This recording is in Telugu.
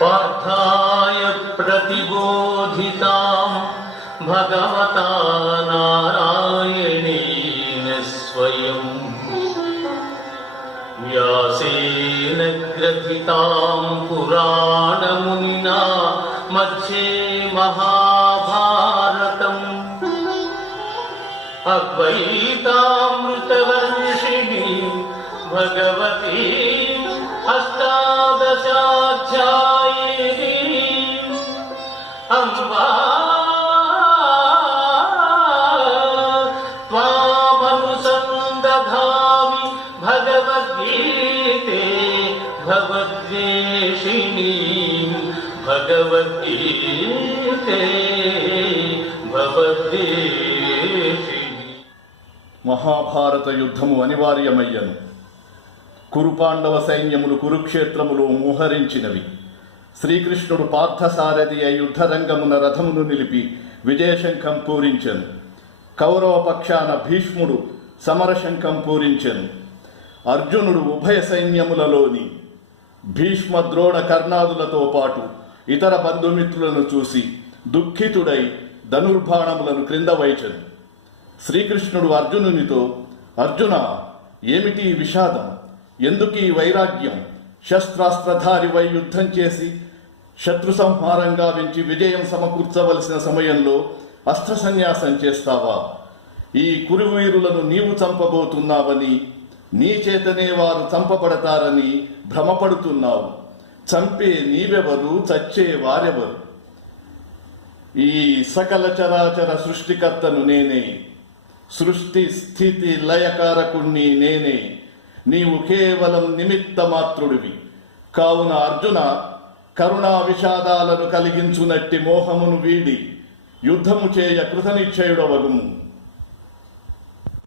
पार्थाय प्रतिबोधितां भगवता नारायणेन स्वयं व्यासेन ग्रथितां पुराणमुनिना मध्ये महाभारतम् अद्वैतामृतवर्षिणी भगवती अष्टादशाध्यायिनी अम्बा त्वामनुसन्दधामि भगवद्गीते भवद्वेषिणी भगवद्गीते भवद्वेषिणी। మహాభారత యుద్ధము అనివార్యమయ్యను. కురుపాండవ సైన్యములు కురుక్షేత్రములో మోహరించినవి. శ్రీకృష్ణుడు పార్థసారథి అయి యుద్ధరంగమున రథమును నిలిపి విజయశంఖం పూరించెను. కౌరవ పక్షాన భీష్ముడు సమరశంఖం పూరించెను. అర్జునుడు ఉభయ సైన్యములలోని భీష్మ ద్రోణ కర్ణాదులతో పాటు ఇతర బంధుమిత్రులను చూసి దుఃఖితుడై ధనుర్బాణములను క్రింద వైచెను. శ్రీకృష్ణుడు అర్జునునితో, అర్జున, ఏమిటి విషాదం, ఎందుకీ వైరాగ్యం? శస్త్రాస్త్రధారివై యుద్ధం చేసి శత్రు సంహారం గావించి విజయం సమకూర్చవలసిన సమయంలో అస్త్ర సన్యాసం చేస్తావా? ఈ కురువీరులను నీవు చంపబోతున్నావని, నీ చేతనే వారు చంపబడతారని భ్రమపడుతున్నావు. చంపే నీవెవరు, చచ్చే వారెవరు? ఈ సకల చరాచర సృష్టికర్తను నేనే, సృష్టి స్థితి లయకారకుణ్ణి నేనే. నీవు కేవలం నిమిత్త మాత్రుడివి. కావున అర్జున, కరుణా విషాదాలను కలిగించునట్టి మోహమును వీడి యుద్ధము చేయ కృతనిశ్చయుడవగుము.